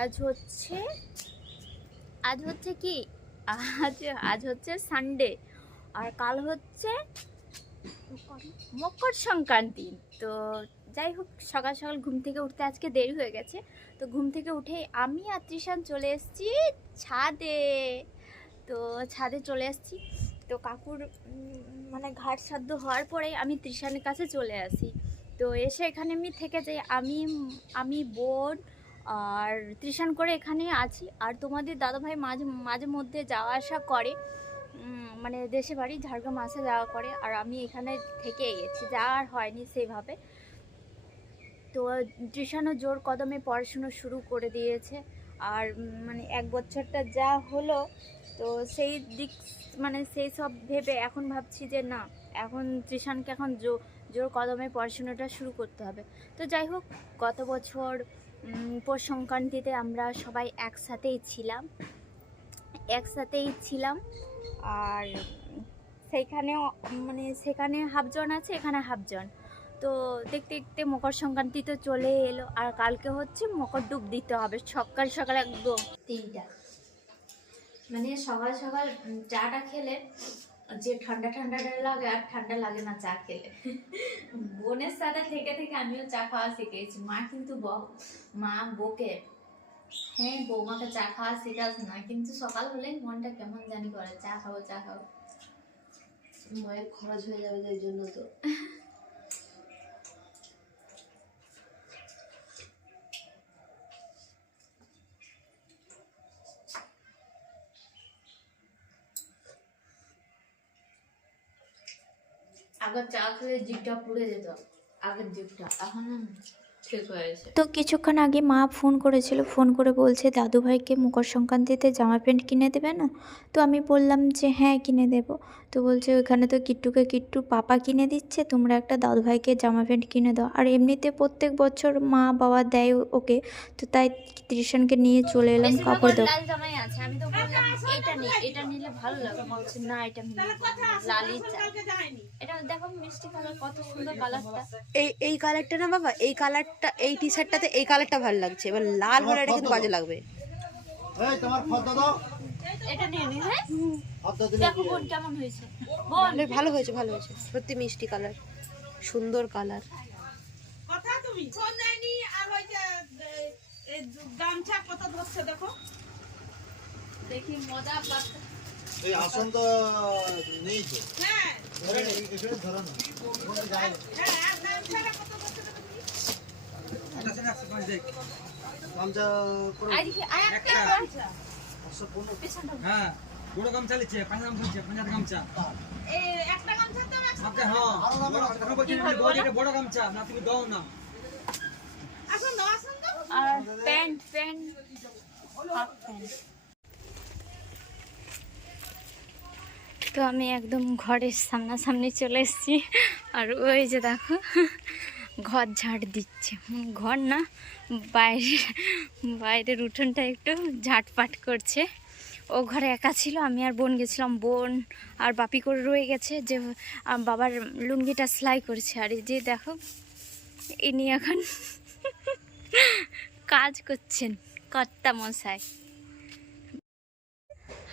আজ হচ্ছে আজ হচ্ছে কি? আজ আজ হচ্ছে সানডে আর কাল হচ্ছে মকর সংক্রান্তি। তো যাই হোক, সকাল সকাল ঘুম থেকে উঠতে আজকে দেরি হয়ে গেছে। তো ঘুম থেকে উঠে আমি আর তৃষান চলে এসেছি ছাদে। তো ছাদে চলে এসেছি তো কাকুর মানে ঘাট সাধ্য হওয়ার পরে আমি তৃষানের কাছে চলে আসি। তো এসে এখানে আমি থেকে যাই। আমি আমি বোন আর তৃষান করে এখানে আছি। আর তোমাদের দাদাভাই মাঝে মাঝে মধ্যে যাওয়া আসা করে। মানে দেশে বাড়ি, ঝাড়গ্রাম আসা যাওয়া করে। আর আমি এখানে থেকে গেছি। যা আর হয়নি সেইভাবে। তো তৃষানও জোর কদমে পড়াশুনো শুরু করে দিয়েছে। আর মানে এক বছরটা যা হলো, তো সেই দিক মানে সেই সব ভেবে এখন ভাবছি যে না, এখন তৃষানকে এখন জো, জোর কদমে পড়াশোনাটা শুরু করতে হবে। তো যাই হোক, গত বছর পৌষ সংক্রান্তিতে আমরা সবাই একসাথেই ছিলাম। একসাথেই ছিলাম, আর সেইখানেও মানে সেখানে হাফজন আছে, এখানে হাফজন। তো দেখতে দেখতে মকর সংক্রান্তি তো চলে এলো, আর কালকে হচ্ছে মকর ডুব দিতে হবে, সকাল সকাল একদম। তিনটা। মানে সকাল সকাল চাটা খেলে যে ঠান্ডা ঠান্ডা লাগে আর ঠান্ডা লাগে না চা খেলে। বোনের সাথে থেকে থেকে আমিও চা খাওয়া শিখেছি। মা কিন্তু মা বকে হ্যাঁ বৌমাকে চা খাওয়া শেখাস না। কিন্তু সকাল হলেই মনটা কেমন জানি করে চা খাব চা খাব মায়ের খরচ হয়ে যাবে তাই জন্য তো। আগে চা খেলে জিভটা পুড়ে যেত আগের জিভটা। এখন তো কিছুক্ষণ আগে মা ফোন করেছিল ফোন করে বলছে দাদু ভাইকে মকর সংক্রান্তিতে জামা প্যান্ট কিনে দেবে না? তো আমি বললাম যে হ্যাঁ কিনে দেব। তো বলছে ওইখানে তো কিট্টুকে কিট্টু পাপা কিনে দিচ্ছে তোমরা একটা দাদু ভাইকে জামা প্যান্ট কিনে দাও। আর এমনিতে প্রত্যেক বছর মা বাবা দেয় ওকে তো তাই ত্রিশানকে নিয়ে চলে এলাম কাপড় দাও আমি তো বললাম এটা নিলে ভালো লাগে। না এটা নিলে লালই চাই এটা দেখো মিষ্টি কালার কত সুন্দর কালারটা। এই এই কালারটা না বাবা এই কালারটা এই টি শার্টটাতে এই কালারটা ভালো লাগছে। এবার লাল হলে এটা কিন্তু বাজে লাগবে। এই তোমার ফটো দাও। এটা নিয়ে নি হ্যাঁ? দেখো বোন কেমন হয়েছে। বোন। বেশ ভালো হয়েছে ভালো হয়েছে। সত্যি মিষ্টি কালার সুন্দর কালার। কথা তুমি ফোন নেয়নি আর ওই যে এ, এ, গামছা কত ধরছে দেখো। দেখি মজা পাচ্ছে। এই আসন তো নেই তো। হ্যাঁ। হ্যাঁ। গামছা গামছা। হ্যাঁ বড় গামছা লিখছে পাঞ্জাব গামছা পাঞ্জাব গামছা। এ, একটা গামছার দাম একশো আপনি হ্যাঁ। বড় গামছা না তুমি দাও না। আসুন দাও আসুন দাও। আর প্যান্ট প্যান্ট হাফ প্যান্ট। তো আমি একদম ঘরের সামনাসামনি চলে এসেছি। আর ওই যে দেখো, ঘর ঝাড় দিচ্ছে। ঘর না, বাইরে, বাইরের উঠোনটা একটু ঝাটপাট করছে। ও ঘরে একা ছিল, আমি আর বোন গেছিলাম। বোন আর বাপি করে রয়ে গেছে, যে বাবার লুঙ্গিটা সেলাই করছে। আর এই যে দেখো, ইনি এখন কাজ করছেন কর্তা মশাই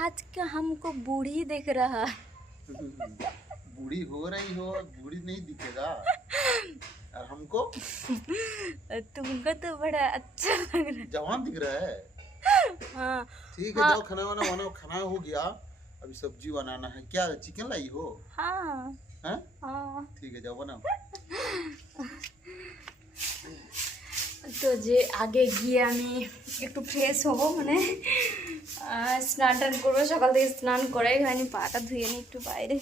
आज का हमको बूढ़ी दिख रहा? बूढ़ी हो रही हो बूढ़ी नहीं दिखेगा। और हमको? तुमको तो बड़ा अच्छा लग रहा है। जवान दिख रहा है। हाँ ठीक है हाँ। जाओ खाना वाना वाना खाना हो गया। अभी सब्ज़ी बनाना है। क्या चिकन लाई हो। हाँ।, हाँ? हाँ। ठीक है जाओ बनाओ। तो जे आगे गया मैं एक तो फ्रेश हो मैंने। স্নান টান করব সকাল থেকে স্নান করাই হয়নি পাটা ধুয়ে নিই একটু বাইরে।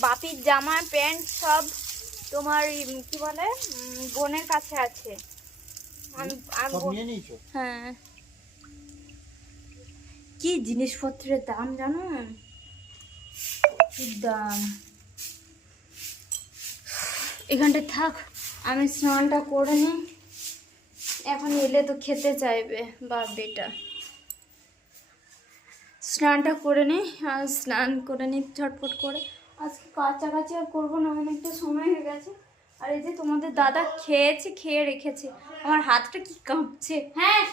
বাপির জামা প্যান্ট সব তোমার কি বলে বোনের কাছে আছে। আমি হ্যাঁ। কি জিনিসপত্রের দাম জানো? কি দাম। এখানটায় থাক, আমি স্নানটা করে নিই। এখন এলে তো খেতে চাইবে বা বেটা স্নানটা করে নিই, আর স্নান করে নিই ঝটপট করে। আজকে কাছাকাছি আর করব না অনেকটা সময় হয়ে গেছে। আর এই যে তোমাদের দাদা খেয়েছে, খেয়ে রেখেছে। আমার হাতটা কি কাঁপছে হ্যাঁ?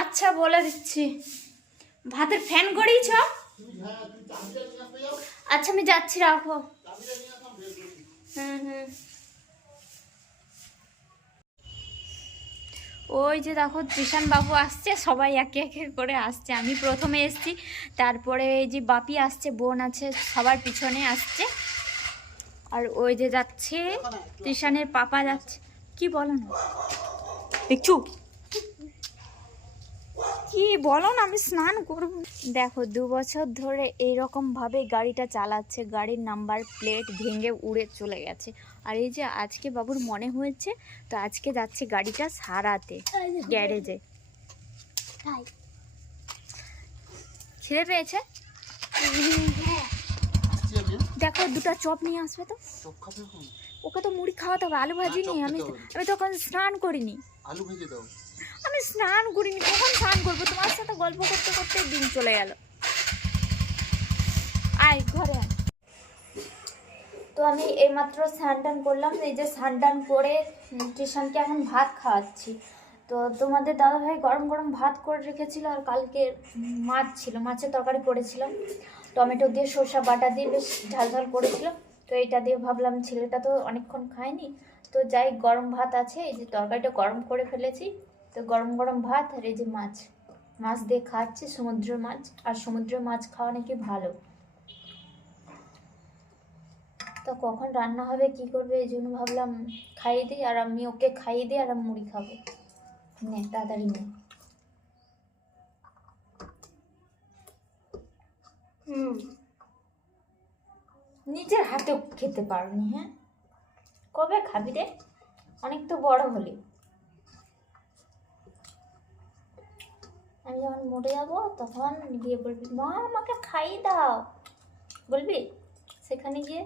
আচ্ছা বলে দিচ্ছি। ভাতের ফ্যান করিয়েছ আচ্ছা আমি যাচ্ছি রাখো। হুম হুম। ওই যে দেখো ত্রিশান বাবু আসছে সবাই একে একে করে আসছে। আমি প্রথমে এসছি তারপরে এই যে বাপি আসছে বোন আছে সবার পিছনে আসছে। আর ওই যে যাচ্ছে ত্রিশানের পাপা যাচ্ছে। কি বলো না? দেখছ কি বলো না আমি স্নান করব। দেখো দু বছর ধরে এইরকম ভাবে গাড়িটা চালাচ্ছে গাড়ির নাম্বার প্লেট ভেঙে উড়ে চলে গেছে। আর এই যে আজকে বাবুর মনে হয়েছে তো আজকে যাচ্ছে গাড়িটা সারাতে গ্যারেজে। খিদে পেয়েছে? দেখো দুটো চপ নিয়ে আসবে তো। ওকে তো মুড়ি খাওয়াতে হবে আলু ভাজি চপ নেই আমি। আমি তখন স্নান করিনি। আলু ভেজে দাও। আমি স্নান করিনি, কখন স্নান করব? তোমার সাথে গল্প করতে করতে দিন চলে গেল। আয়, ঘরে তো আমি এইমাত্র স্নান টান করলাম, এই যে স্নান টান করে টিউশনকে এখন ভাত খাওয়াচ্ছি। তো তোমাদের দাদাভাই গরম গরম ভাত করে রেখেছিল আর কালকে মাছ ছিল, মাছের তরকারি করেছিলাম। টমেটো দিয়ে সর্ষা বাটা দিয়ে বেশ ঝাল ঝাল করেছিলাম। তো এইটা দিয়ে ভাবলাম ছেলেটা তো অনেকক্ষণ খায়নি। তো যাই গরম ভাত আছে, এই যে তরকারিটা গরম করে ফেলেছি। তো গরম গরম ভাত আর এই যে মাছ মাছ দিয়ে খাচ্ছি সমুদ্র মাছ। আর সমুদ্রের মাছ খাওয়া নাকি ভালো। তো কখন রান্না হবে কি করবে এই জন্য ভাবলাম খাইয়ে দিই। আর আমি ওকে খাইয়ে দিই আর আমি মুড়ি খাব। নে তাড়াতাড়ি নে। হুম। নিজের হাতেও খেতে পারবি হ্যাঁ? কবে খাবি রে? অনেক তো বড় হলি। আমি যখন মরে যাব তখন গিয়ে বলবি মা আমাকে খাই দাও। বলবি? সেখানে গিয়ে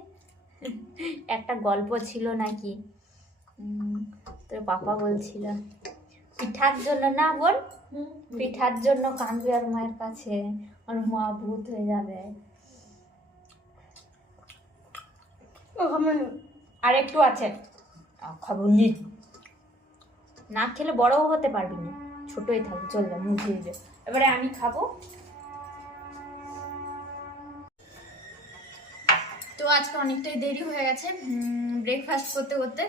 একটা গল্প ছিল নাকি? তোর পাপা বলছিল পিঠার জন্য না বল পিঠার জন্য কাঁদবে আর মায়ের কাছে আর মা ভূত হয়ে যাবে। আর একটু আছে। খাব নি। না খেলে বড়ও হতে পারবি না। ছোটই থাকবে। চলবে মুখ ধুইবে এবারে আমি খাব। তো আজকে অনেকটাই দেরি হয়ে গেছে ব্রেকফাস্ট করতে করতে।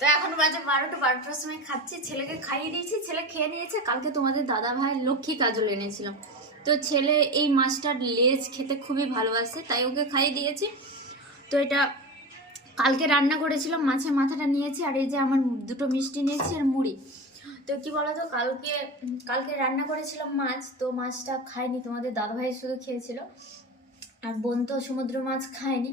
তো এখন বাজে বারোটা, বারোটার সময় খাচ্ছি। ছেলেকে খাইয়ে দিয়েছি, ছেলে খেয়ে নিয়েছে। কালকে তোমাদের দাদা ভাই লক্ষ্মী কাজল এনেছিলাম তো ছেলে এই মাছটার লেজ খেতে খুবই ভালোবাসে, তাই ওকে খাইয়ে দিয়েছি। তো এটা কালকে রান্না করেছিলাম, মাছের মাথাটা নিয়েছি, আর এই যে আমার দুটো মিষ্টি নিয়েছি আর মুড়ি। তো কি বলতো, কালকে কালকে রান্না করেছিলাম মাছ, তো মাছটা খায়নি তোমাদের দাদাভাই শুধু খেয়েছিল। আর বোন তো সমুদ্র মাছ খায়নি।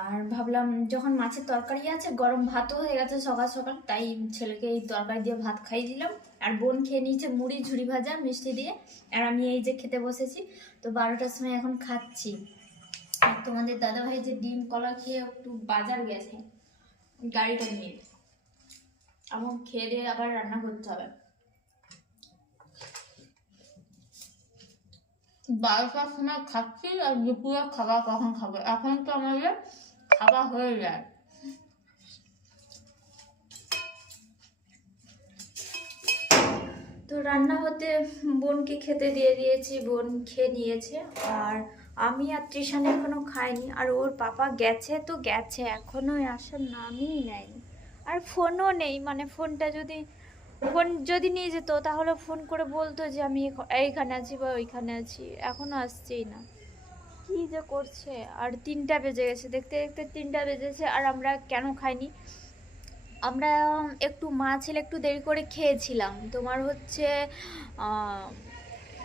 আর ভাবলাম, যখন মাছের তরকারি আছে, গরম ভাতও হয়ে গেছে সকাল সকাল, তাই ছেলেকে এই তরকারি দিয়ে ভাত খাইয়ে দিলাম। আর বোন খেয়ে নিয়েছে মুড়ি, ঝুড়ি ভাজা, মিষ্টি দিয়ে। আর আমি এই যে খেতে বসেছি, তো বারোটার সময় এখন খাচ্ছি। আর তোমাদের দাদাভাই যে ডিম, কলা খেয়ে একটু বাজার গেছে, গাড়িটা নিয়ে। আমার খেয়ে দিয়ে আবার রান্না করতে হবে। বারোটার সময় খাচ্ছি আর দুপুরে খাবার কখন খাব? এখন তো আমাদের খাবার হয়ে যায়। তো রান্না হতে বোনকে খেতে দিয়ে দিয়েছি বোন খেয়ে নিয়েছে। আর আমি আর তৃষান এখনও খাইনি আর ওর পাপা গেছে তো গেছে এখনও আসার নামই নেয়নি। আর ফোনও নেই মানে ফোনটা যদি, ফোন যদি নিয়ে যেত তাহলে ফোন করে বলতো যে আমি এইখানে আছি বা ওইখানে আছি, এখনও আসছেই না। কি যে করছে? আর তিনটা বেজে গেছে, দেখতে দেখতে তিনটা বেজেছে আর আমরা কেন খাইনি? আমরা একটু মা ছেলে একটু দেরি করে খেয়েছিলাম। তোমার হচ্ছে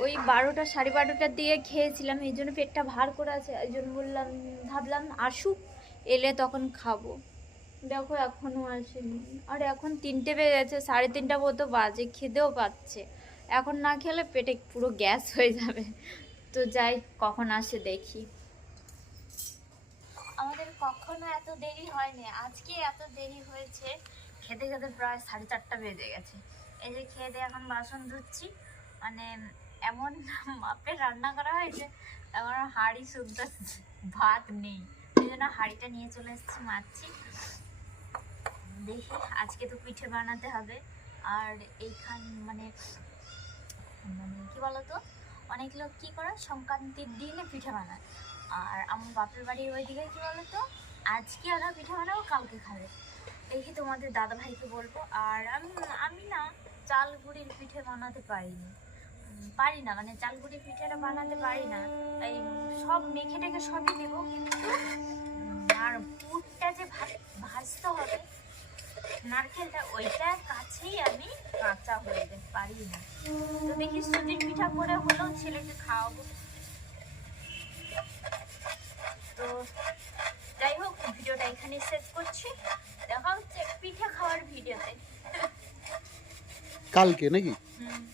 ওই বারোটা সাড়ে বারোটার দিকে খেয়েছিলাম, এই জন্য পেটটা ভার করে আছে, এই জন্য বললাম, ভাবলাম আসুক, এলে তখন খাব। দেখো এখনও আসেনি। আর এখন তিনটে বেজে গেছে, সাড়ে তিনটা মতো বাজে খেতেও পাচ্ছে। এখন না খেলে পেটে পুরো গ্যাস হয়ে যাবে। তো যাই, কখন আসে দেখি। আমাদের কখনো এত দেরি হয়নি। আজকে এত দেরি হয়েছে। খেতে খেতে প্রায় সাড়ে চারটা বেজে গেছে। এই যে খেয়ে দিয়ে এখন বাসন ধুচ্ছি। মানে এমন মাপে রান্না করা হয়েছে আমার হাঁড়ি শুদ্ধ ভাত নেই। এই জন্য হাঁড়িটা নিয়ে চলে এসেছি, মারছি। দেখি আজকে তো পিঠে বানাতে হবে। আর এইখান মানে মানে কি বলতো? অনেক লোক কি করে? সংক্রান্তির দিনে পিঠে বানায়। আর আমার বাপের বাড়ির ওইদিকে কি বলতো? আজকে ওরা পিঠে বানাবো, কালকে খাবে। দেখি তোমাদের দাদা ভাইকে বলব। আর আমি আমি না চাল গুঁড়ির পিঠে বানাতে পারিনি। পারি না মানে চাল গুঁড়ির পিঠেটা বানাতে পারি না। এই সব মেখে টেখে সবই দেবো কিন্তু আর পুরটা যে ভাজতে হবে নারকেলটা কাছেই আমি কাঁচা হয়ে যেতে পারি না। তো দেখি সুজির পিঠা করে ছেলেকে খাওয়াবো। তো যাই হোক, ভিডিওটা এখানে শেষ করছি। দেখা হচ্ছে পিঠে খাওয়ার ভিডিওতে। কালকে, নাকি?